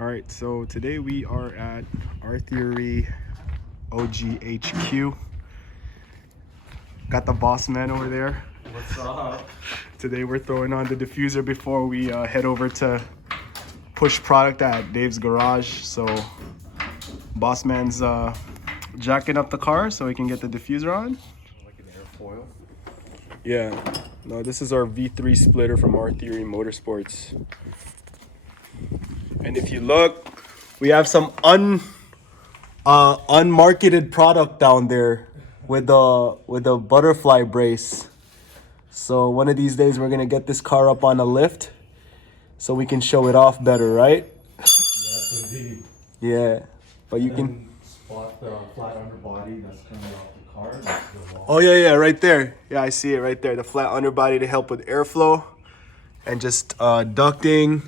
All right, so today we are at R Theory OGHQ. Got the boss man over there. What's up? Today we're throwing on the diffuser before we head over to push product at Dave's garage. So boss man's jacking up the car so we can get the diffuser on. Like an airfoil? Yeah, no, this is our V3 splitter from R Theory Motorsports. And if you look, we have some unmarketed product down there with the butterfly brace. So one of these days we're gonna get this car up on a lift so we can show it off better, right? Yes, indeed. Yeah, but you can spot the flat underbody that's coming off the car. That's the wall. Oh yeah, right there. Yeah, I see it right there. The flat underbody to help with airflow and just ducting.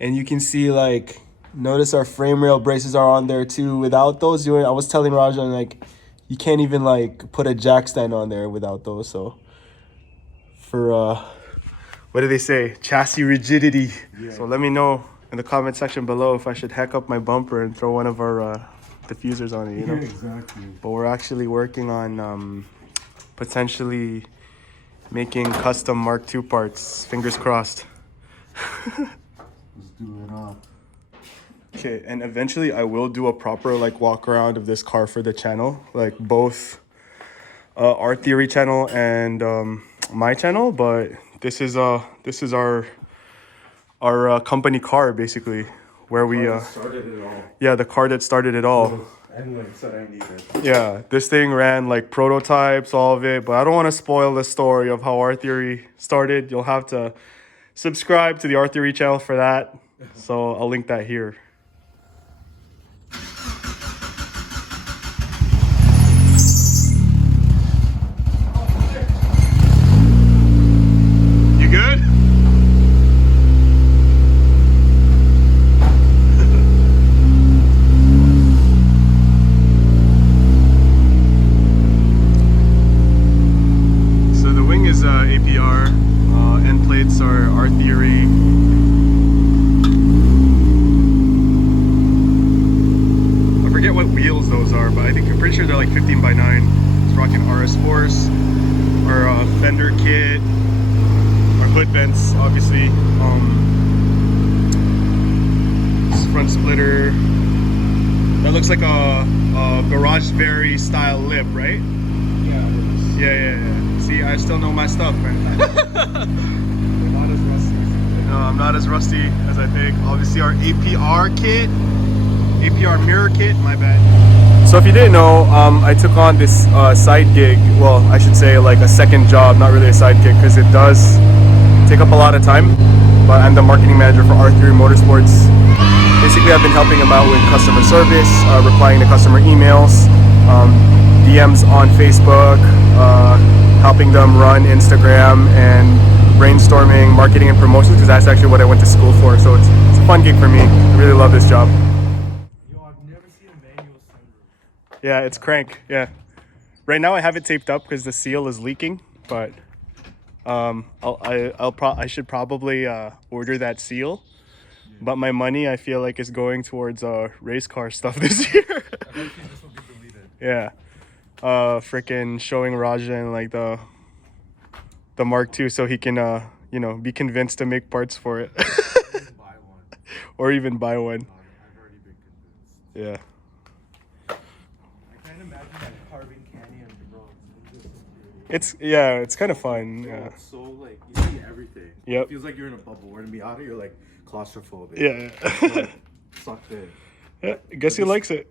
And you can see, like, notice our frame rail braces are on there too. Without those, I was telling Rajan, like, you can't even like put a jack stand on there without those. So for what do they say? Chassis rigidity. Yeah. So let me know in the comment section below if I should hack up my bumper and throw one of our diffusers on it, you know? Yeah, exactly. But we're actually working on potentially making custom Mark II parts. Fingers crossed. Let's do it up. Okay, and eventually I will do a proper like walk around of this car for the channel, like both R Theory channel and my channel. But this is our company car basically, where we started it all. yeah, the car that started it all. Endlinks that I needed. Yeah, this thing ran like prototypes, all of it, but I don't want to spoil the story of how R Theory started. You'll have to subscribe to the R Theory channel for that. So I'll link that here. You good? So the wing is APR, end plates are R Theory. I forget what wheels those are, but I'm pretty sure they're like 15 by 9. It's rocking RS Force, our fender kit, our hood vents, obviously. This front splitter. That looks like a Garage Very style lip, right? Yeah. See, I still know my stuff, man. Not as rusty. No, I'm not as rusty as I think. Obviously, our APR kit. APR mirror kit, my bad. So if you didn't know, I took on this side gig. Well, I should say like a second job, not really a side gig, because it does take up a lot of time. But I'm the marketing manager for R Theory Motorsports. Basically, I've been helping them out with customer service, replying to customer emails, DMs on Facebook, helping them run Instagram, and brainstorming marketing and promotions, because that's actually what I went to school for. So it's a fun gig for me. I really love this job. Yeah, it's crank. Yeah, right now I have it taped up because the seal is leaking, but I should probably order that seal. But my money, I feel like, is going towards race car stuff this year. Eventually this will be deleted. Yeah, freaking showing Rajan like the Mark II so he can you know, be convinced to make parts for it. Buy one. Or even buy one. I've already been convinced. Yeah. I can't imagine that carbon canyon, bro. It's kind of fun. Yeah. It's so like you see everything. Yep. It feels like you're in a bubble. Where in Miata you're like claustrophobic. Yeah. Like, sucked in. Yeah, I guess he likes it.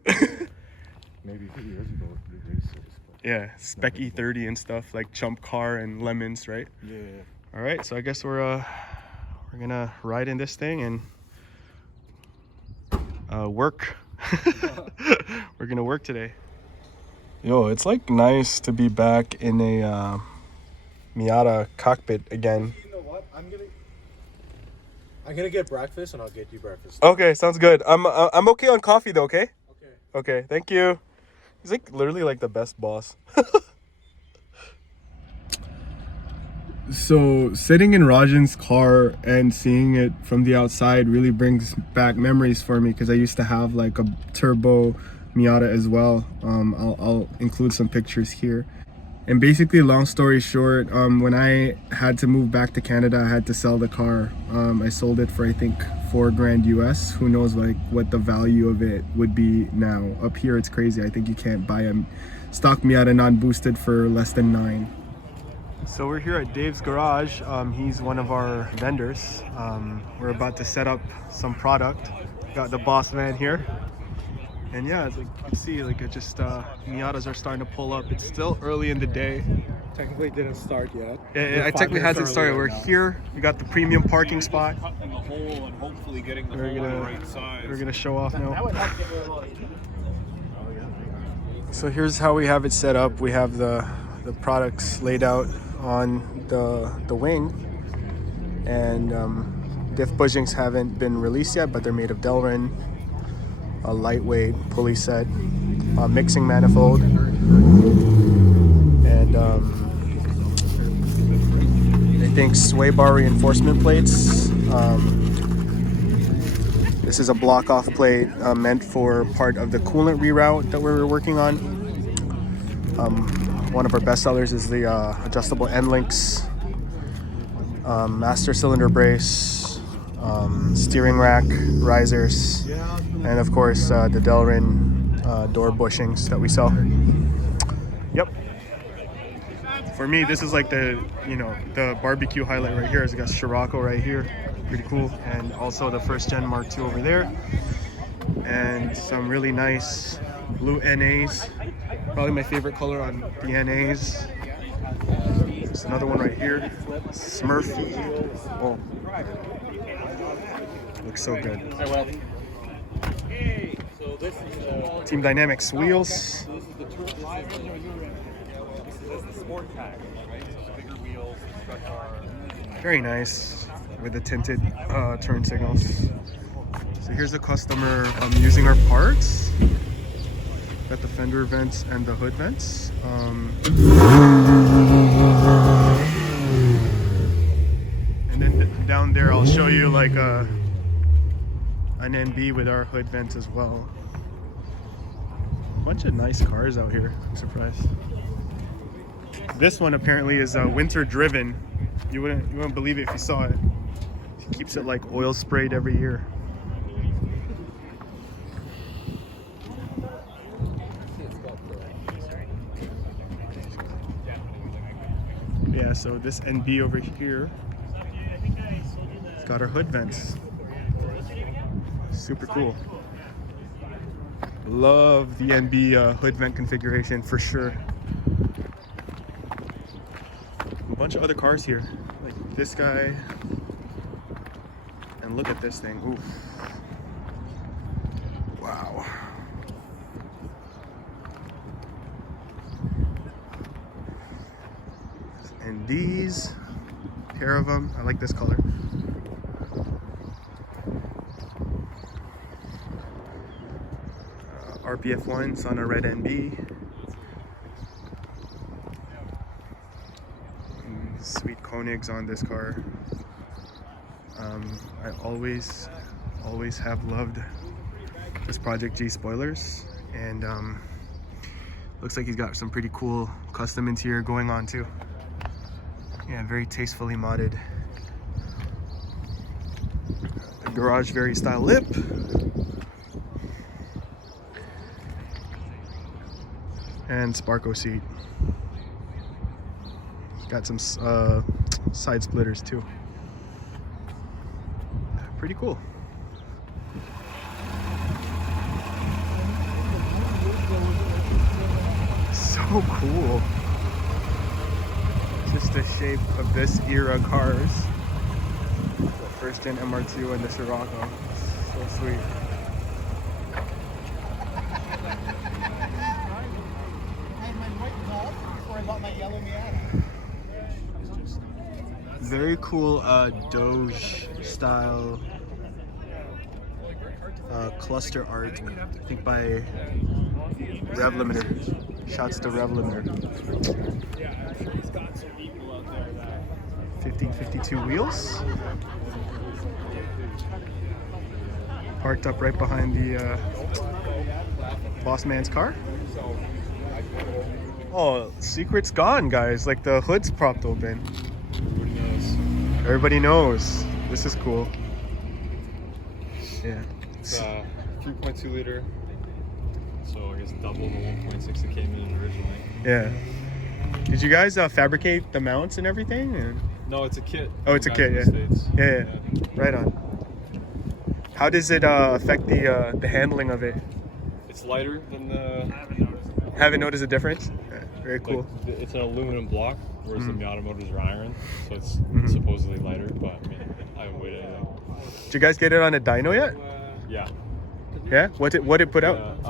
Maybe a few years ago we raced it. Yeah, spec E30 and stuff, like Chump Car and Lemons, right? Yeah. All right, so I guess we're gonna ride in this thing and work. We're gonna work today. Yo, it's like nice to be back in a Miata cockpit again. You know what? I'm gonna get breakfast and I'll get you breakfast. Okay, sounds good. I'm okay on coffee though. Okay. Okay. Okay, thank you. He's like literally like the best boss. So sitting in Rajan's car and seeing it from the outside really brings back memories for me, because I used to have like a turbo Miata as well. I'll include some pictures here. And basically, long story short, when I had to move back to Canada, I had to sell the car. I sold it for I think $4,000 US. Who knows like what the value of it would be now. Up here it's crazy. I think you can't buy a stock Miata non-boosted for less than $9,000. So we're here at Dave's garage. He's one of our vendors. We're about to set up some product. Got the boss man here. And yeah, like you can see, like it just Miatas are starting to pull up. It's still early in the day. Technically didn't start yet. Yeah, I technically hasn't started. We're here. We got the premium parking spot. Cutting the hole and hopefully getting the hole on the right size. We're gonna show off now. So here's how we have it set up. We have the products laid out on the wing, and diff bushings haven't been released yet, but they're made of delrin, a lightweight pulley set, a mixing manifold, and I think sway bar reinforcement plates. This is a block off plate meant for part of the coolant reroute that we're working on. One of our best sellers is the adjustable endlinks, master cylinder brace, steering rack risers, and of course the delrin door bushings that we sell. Yep. For me, this is like the barbecue highlight right here. It's got Scirocco right here, pretty cool, and also the first gen Mark II over there, and some really nice blue NAs. Probably my favorite color on the NAs. There's another one right here, Smurfy. Oh, looks so good. Team Dynamics wheels. Very nice with the tinted turn signals. So here's the customer using our parts. Got the fender vents and the hood vents. And then down there I'll show you like an NB with our hood vents as well. Bunch of nice cars out here. I'm surprised. This one apparently is winter driven. You wouldn't believe it if you saw it. He keeps it like oil sprayed every year. Yeah, so this NB over here, it's got our hood vents. Super cool. Love the NB hood vent configuration for sure. A bunch of other cars here, like this guy. And look at this thing. Oof. Wow. And these, pair of them, I like this color. RPF 1s on a red NB. And sweet Koenigs on this car. I always have loved this Project G spoilers, and looks like he's got some pretty cool custom interior going on too. Yeah, very tastefully modded. The garage very style lip. And Sparko seat. Got some side splitters too. Pretty cool. So cool. Just the shape of this era cars. The first gen MR2 and the Scirocco. So sweet. Very cool Doge style cluster art, I think by Rev Limiter. Shouts to Rev Limiter. 1552 wheels. Parked up right behind the boss man's car. Oh, secret's gone, guys. Like the hood's propped open. Everybody knows. Everybody knows. This is cool. Yeah. It's 3.2 liter. So I guess double the 1.6 that came in originally. Yeah. Did you guys fabricate the mounts and everything? Or? No, it's a kit. Oh, it's a kit, yeah. Yeah. Right on. How does it affect the handling of it? It's lighter than the... Haven't noticed a difference? Yeah, very cool. Like, it's an aluminum block, whereas the Miata motors are iron, so it's supposedly lighter, but I mean, I haven't weighed anything. Did you guys get it on a dyno yet? Yeah. Yeah? What it put out?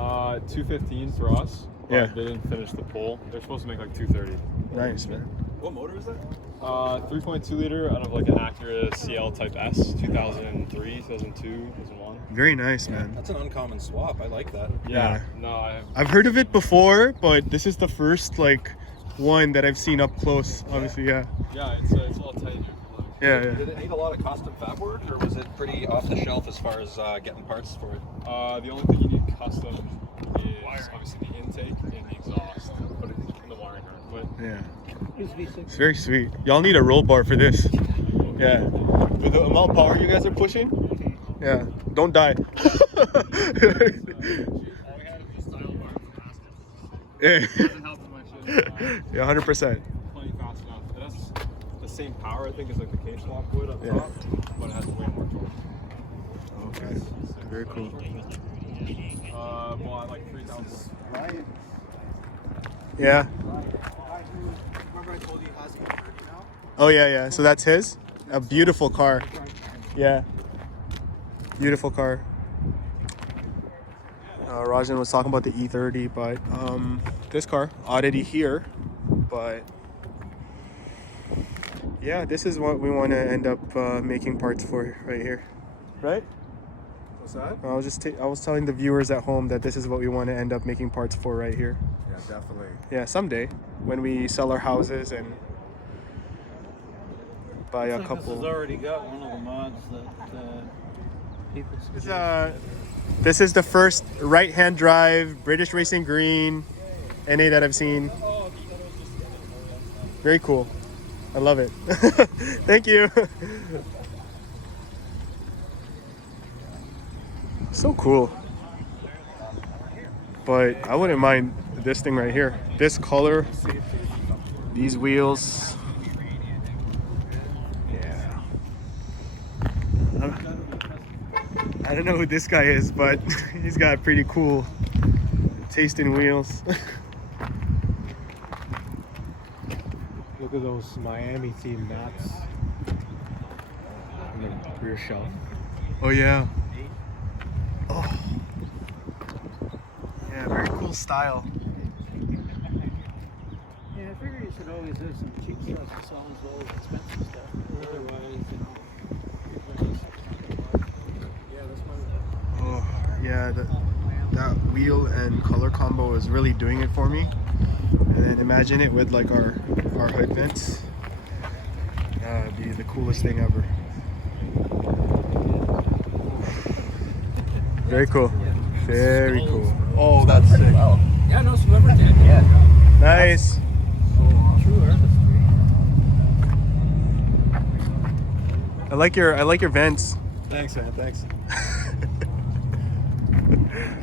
215 for us. But Yeah. they didn't finish the pull. They're supposed to make like 230. Nice, man. What motor is that? 3.2 liter out of like an Acura CL Type S, 2003, 2002, 2001. Very nice, man. That's an uncommon swap. I like that. Yeah. Yeah. No, I've heard of it before, but this is the first like one that I've seen up close. Obviously, yeah. yeah, it's all tight. Yeah, yeah. Did it need a lot of custom fab work, or was it pretty off the shelf as far as getting parts for it? The only thing you need custom is obviously the intake and the exhaust, but in the wiring harness. But Yeah. It's very sweet. Y'all need a roll bar for this. Yeah. With the amount of power you guys are pushing. Yeah. Don't die. Yeah. Yeah, 100%. plenty fast enough. It has the same power, I think, as like the cage lock would up Yeah. top, but it has way more torque. Okay. Very cool. Well, I like 3,000. Yeah. Remember I told you he has a 30 now? Oh yeah, yeah. So that's his. A beautiful car. Yeah. Beautiful car. Rajan was talking about the E30, but this car, oddity here, but yeah, this is what we want to end up making parts for right here, right? What's that? I was telling the viewers at home that this is what we want to end up making parts for right here. Yeah, definitely. Yeah, someday when we sell our houses and buy a couple. This has already got one of the mods that people This is the first right-hand drive British Racing Green NA that I've seen. Very cool. I love it. Thank you. So cool. But I wouldn't mind this thing right here. This color, these wheels. Yeah. I don't know who this guy is, but he's got pretty cool taste in wheels. Look at those Miami themed mats on the rear shelf. Oh yeah. Oh. Yeah, very cool style. Yeah, I figure you should always have some cheap stuff as well as all expensive stuff. Otherwise, Yeah, that's my. Oh yeah, that wheel and color combo is really doing it for me. And then imagine it with like our hood vents. It'd be the coolest thing ever. Very cool. Very cool. Oh, that's sick. yeah, no, some number 10. Yeah. Nice. True artistry. I like your vents. Thanks, man. Thanks.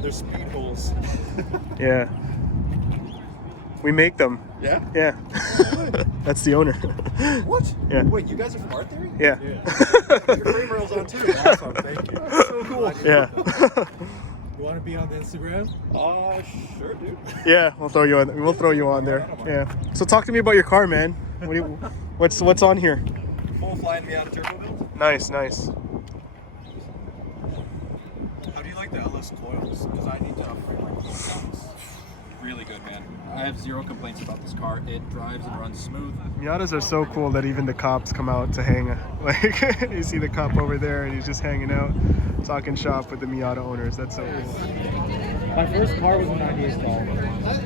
They're speed holes. Yeah. We make them. Yeah? Yeah. That's the owner. What? Yeah. Wait, you guys are from R Theory? Yeah. Your frame rail's on too. Awesome. Thank you. So cool. Yeah. You want to be on the Instagram? Sure, dude. Yeah, we'll throw you on. We'll throw you on there. Yeah. So talk to me about your car, man. What's on here? Full flying Miata turbo build. Nice, nice. How do you like the LS coils? Because I need to upgrade my coils. Really good, man. I have zero complaints about this car. It drives and runs smooth. Miatas are so cool that even the cops come out to hang. Like you see the cop over there, and he's just hanging out, talking shop with the Miata owners. That's so cool. My first car was a 98 style.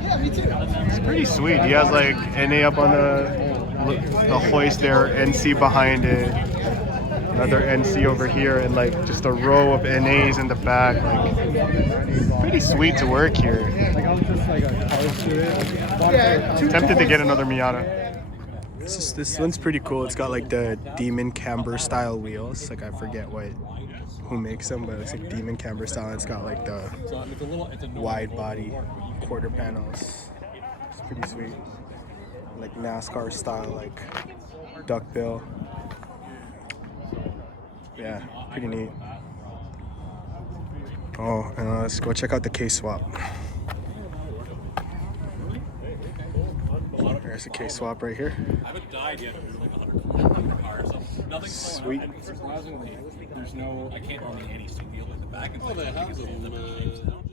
Yeah, me too. It's pretty sweet. He has like NA up on the the hoist there, NC behind it, another NC over here, and like just a row of NAs in the back. Like pretty sweet to work here. Tempted to get another Miata. This one's pretty cool. It's got like the Demon Camber style wheels. Like I forget who makes them, but it's like Demon Camber style. It's got like the wide body quarter panels. It's pretty sweet. Like NASCAR style, like duckbill. Yeah, pretty neat. Oh, and let's go check out the K-swap. There's a K-swap right here. I haven't died yet. There's like 100 cars. So nothing's Sweet. Surprisingly, there's no. I can't own any steel in the back. And they have them.